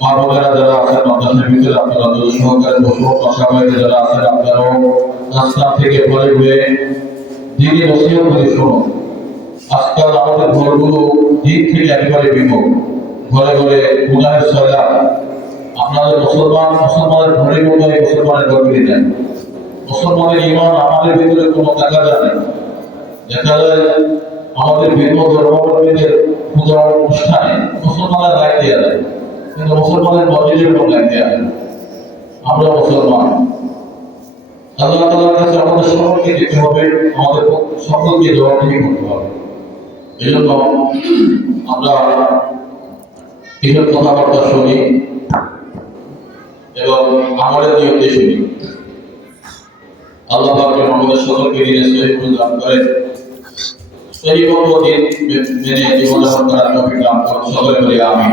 মা বোনেরা যারা আছেন মাদ্রাসার ভিতরে আপনারা সহকারে যারা আছেন, আপনারাও রাস্তা থেকে পরে হয়ে দিনে নসিহত করে শুনুন আজকাল আমাদের ঘরগুলো দিন থেকে একেবারে বিমুখ ঘরে ঘরে গুনাহের সয়লা আপনাদের মুসলমান, মুসলমানের মতো মুসলমানের ঘরগুলি নেন মুসলমানের আমাদের ভিতরে কোনো দেখা যায় না। দেখা যায় আমাদের ভিন্ন ধর্মাবলম্বীদের পূজা মুসলমানের লাইন দেওয়া যায় কিন্তু মুসলমানের কোনো লাইন দেওয়া আমরা মুসলমান। আল্লাহ তাআলার কাছে আমাদের সকলকে যেতে হবে, আমাদের সকলকে জবাবদিহি করতে হবে। এই জন্য আমরা কিছু কথাবার্তা শুনি এবং আমাদের নিয়তে শুনি। আল্লাহ পাক আমাদের সকলকে দিনে সহিহ দান করে। সহিহ দিন মেনে জীবনযাপন করার তৌফিক সকলে বলি আমিন।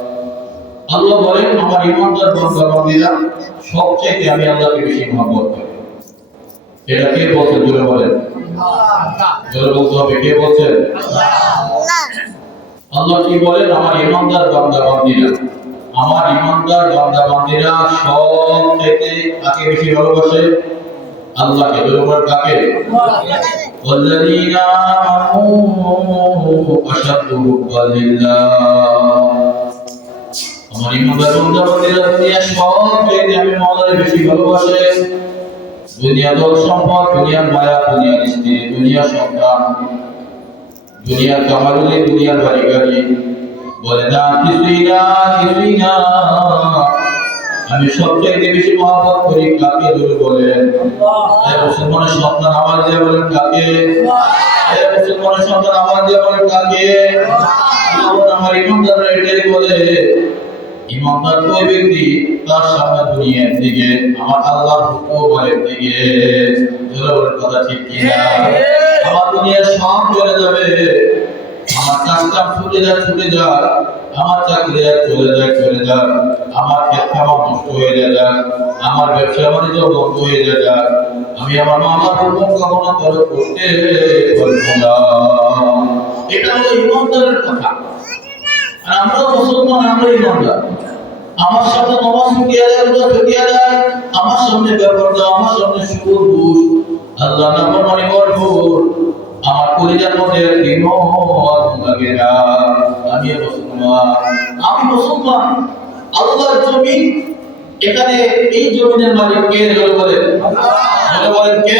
আল্লাহ বলেন আমার ইমানদার বান্দা বান্দীরা সবচেয়ে আমি আল্লাহকে বেশি মহব্বত করি এটা কে বলছে জোরে বলেন জোরে বলতে হবে কে বলছেন আল্লাহ কি বলেন আমার ইমানদার বান্দা বান্দীরা আমার ইমানদার বান্দা বান্দীরা সব থেকে কাকে বেশি ভালোবাসে আল্লাহকে বলবেন কাকে والذين آمنوا أشد حبا لله আমার ইমানদার বান্দা বান্দীরা দুনিয়া সব আমি মনের বেশি ভালোবাসে। দুনিয়া দল সম্পদ দুনিয়ার মায়া দুনিয়ার স্ত্রী দুনিয়ার সন্তান দুনিয়ার কামারুলি দুনিয়ার বাড়ি গাড়ি। বলে, না, কিছুই না কিছুই না। আমি সবচাইতে বেশি মহাব্বত করি, কাকে ধরে বলেন মুসলমানের সন্তান আমার দিয়ে বলেন, কাকে? মুসলমানের সন্তান আমার দিয়ে বলেন, কাকে? আমার ইমানদাররা এটাই বলে ইমানদার ওই ব্যক্তি তার সামনে দুনিয়ার দিকে আমার আল্লাহর হুকুমের দিকে। জোরে কথা ঠিক কিনা? আমার দুনিয়া সব চলে যাবে। আমার কাজটা ছুটে যায় ছুটে যায় আমার চাকরি আর চলে যায় চলে যায় আমার ক্ষেত্রে আমার নষ্ট হয়ে যায় যাক। আমার ব্যবসা বাণিজ্য বন্ধ হয়ে যায় যাক। আমি আমার মামার হুকুম কখনো তরফ করতে পারব না এটা হলো ইমানদারের কথা। আমরা মুসলমান আমরা ইমানদার আমার সামনে নমাজ ফুটিয়ে যায় রোজা ফুটিয়ে যায় আমার সামনে ব্যাপার দাও আমার সামনে সুর ঘুষ। আল্লাহ নাম মনে ভরপুর। আমার কলিজার মধ্যে আগুন লাগে না। আমি মুসলমান আমি মুসলমান। আল্লাহর জমিন এখানে এই জমিনের মালিক কে? জোরে বলেন কে?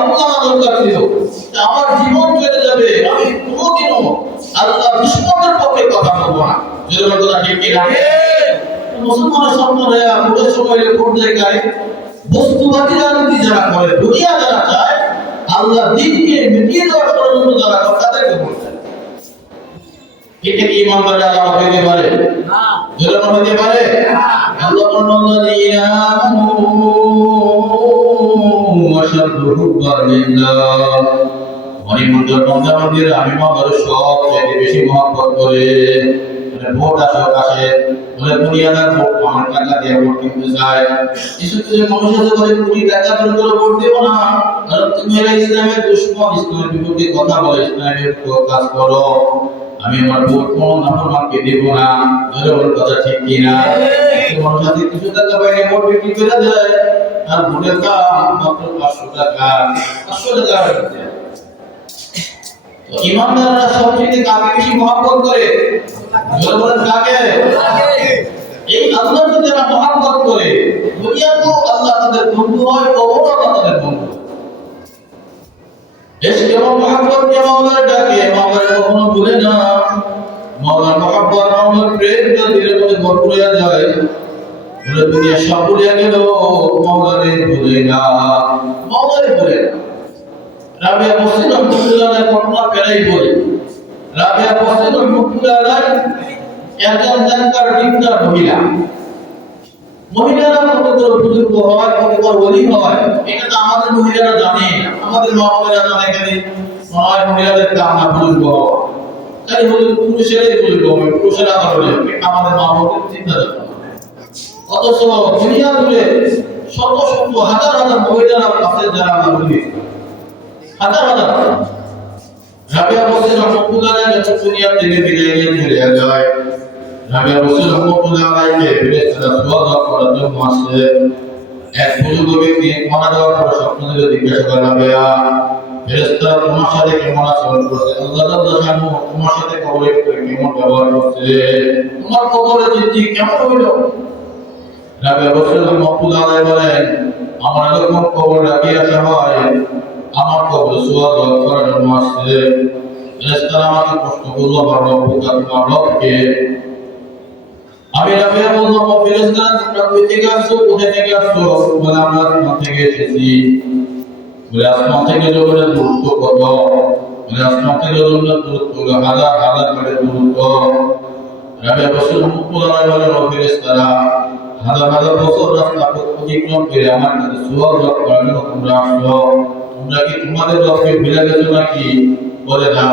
ভিতরে দরকার ছিল। আমার জীবন চলে যাবে আমি কোনোদিনও আল্লাহ দুশ্মনের পক্ষে কথা বলব না। যদি কথা ঠিক কিনা। মুসলমানের সন্তানরা ভোটের সময় ভোট দেয় গায়ে বস্তুবাদী রাজনীতি যারা করে দুনিয়া যারা চায় আল্লাহ দিনকে মিটিয়ে দেওয়ার ষড়যন্ত্র যারা করে তাদেরকে এটা কি ইমানদার আল্লাহ হইতে পারে? হইতে পারে? আল্লাহ আমি মহাবার সব চাইতে বেশি মহব্বত করে মানে ভোট আসে আসে বলে দুনিয়াদার ভোট আমার টাকা দিয়ে ভোট কিনতে চায়। কিছু কিছু মানুষ আছে কোটি টাকা ধরে করে ভোট দেবো না। কারণ তুমি এরা ইসলামের দুশ্মন ইসলামের বিপক্ষে কথা বলে ইসলামের কাজ করো। আমি আমার ভোট কোনো নাফরমানকে দেব না। ধরে ওর কথা ঠিক কিনা। মানুষ আছে কিছু টাকা বাইরে ভোট বিক্রি করে দেয়। আর ভোটের দাম সবচেয়ে কাকে বেশি মহাব্বত করে? এই যারা মহাব্বত করে দুনিয়া তো আল্লাহ তাদের বন্ধু হয়, কবরও তাদের বন্ধু এসকে এবং মহব্বত কে মাওলার ডাকে মাওলার কখনো ভুলে না মাওলার মহব্বত মাওলার প্রেম যা দিলের মধ্যে ভরপুর হয়ে যায় বলে দুনিয়া সব ভুলে গেল মাওলারে ভুলে না মাওলারে ভুলে রাবিয়া মসজিদ রহমতুল্লাহ ঘটনা পেরাই বলে। রাবিয়া মসজিদ রহমতুল্লাহ একজন জানকার বিদ্যার মহিলা। মহিলারা কত বুজুর্গ হয় করে ওলি হয়, এটা তো আমাদের মহিলারা জানে আমাদের মা বাবারা জানে কেন নয় মহিলাদের কাম না বুজুর্গ হওয়া তাই পুরুষেরাই বুজুর্গ হবে পুরুষেরা আমাদের মা বাবাদের চিন্তা অথচ দুনিয়া জুড়ে শত শত হাজার হাজার মহিলারা পাশে যারা আমার হাজার হাজার। রাবিয়া রহমতুল্লাহ যখন দুনিয়া থেকে বিদায় চলে যায়। রাবিয়া বসে রহমতুল্লাহ আলাইকে ফেরেশতারা সুয়াদ করার জন্য আসে। এক বুজুর্গ ব্যক্তি মারা যাওয়ার পর স্বপ্ন দেখে জিজ্ঞাসা করে, রাবিয়া, ফেরেশতারা তোমার সাথে কেমন আচরণ করছে আল্লাহ তাআলা তোমার সাথে কবরে কেমন ব্যবহার করছে? তোমার কবরে যে কেমন হইল? রাবিয়া বসে রহমতুল্লাহ আলাই বলেন, আমার যখন কবর রাখি আসা হয়, আমার আমার রব্বুকা তোমার রবকে আমি রাবিয়া বললাম, ও ফেরেশতারা, তোমরা থেকে আসছো? বলে, আমরা আসমান থেকে এসেছি। বলে, আসমান থেকে জমিনের দূরত্ব কত? হাজার হাজার করে দূরত্ব। রাবিয়া বসুর মুকুলারাই বলে, ও ফেরেশতারা হাজার হাজার বছর রাস্তা অতিক্রম করে আমার কাছে সুয়াল জব করার তোমরা আসছো তোমরা কি তোমাদের রবকে ভুলে গেছো নাকি? বলে না।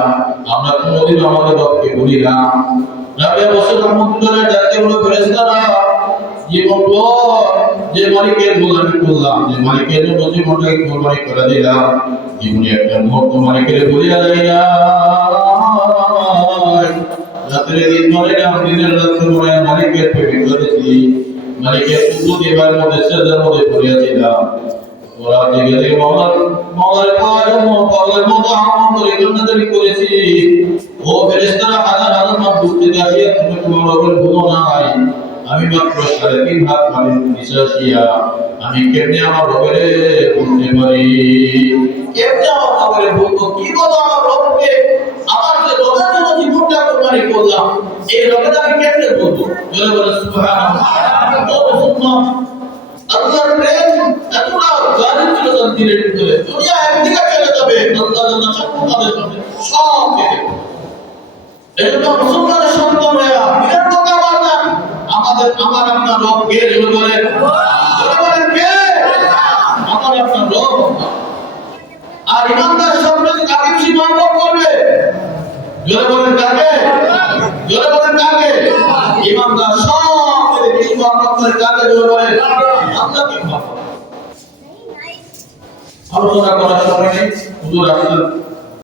আমরা কোনোদিন আমাদের রবকে ভুলি না। রাবিয়া বসে রহমতুল্লাহ ডাকতে বলে ফেরেশতারা জীবন যে মালিকের গোলামি করলাম যে মালিকের জন্য জীবনটাকে কোরবানি করে দিলাম। জীবনে একটা মুহূর্ত মালিকের ভুলিয়া যাইয়া রাতের দিন মরে না, দিনের রাত্রে মরে মালিকের প্রেমে করেছি মালিকের পুজো দেবার মধ্যে সেদের মধ্যে পড়িয়াছিলাম ওরা জেগে জেগে মৌলার মৌলার পাওয়ার পাওয়ার মতো আমল করে গন্ডাদারি করেছি, ও ফেরেশতারা হাজার হাজার মাস দূর থেকে আসিয়া তুমি তোমার রবের ভুলো নাই। আমি মাত্র সাড়ে তিন হাত পানির নিচে আমি কেমনে আমার রবের বলতে পারি? কেমনে আমার রবের বলব কি বলো আমার রবকে? কোরবানি করলাম এই রবের আমি কেমনে বলব? বলে বলে আল্লাহর প্রেম দুনিয়া একদিকে চলে যাবে আল্লাহ সব সব এজন্য মুসলমানের সন্তান হইয়া বিরাট কথা আমাদের, আমার আপনার রব কে কে? আমার আপনার রব। আর ইমানদার সম্প্রতি কাকে বেশি করবে? জোরে বলেন জোরে বলেন কাকে? ইমানদার সব থেকে বেশি কাকে জোরে বলেন? আল্লাহকে মহব্বত আলোচনা করার সময় হুজুর আসলেন।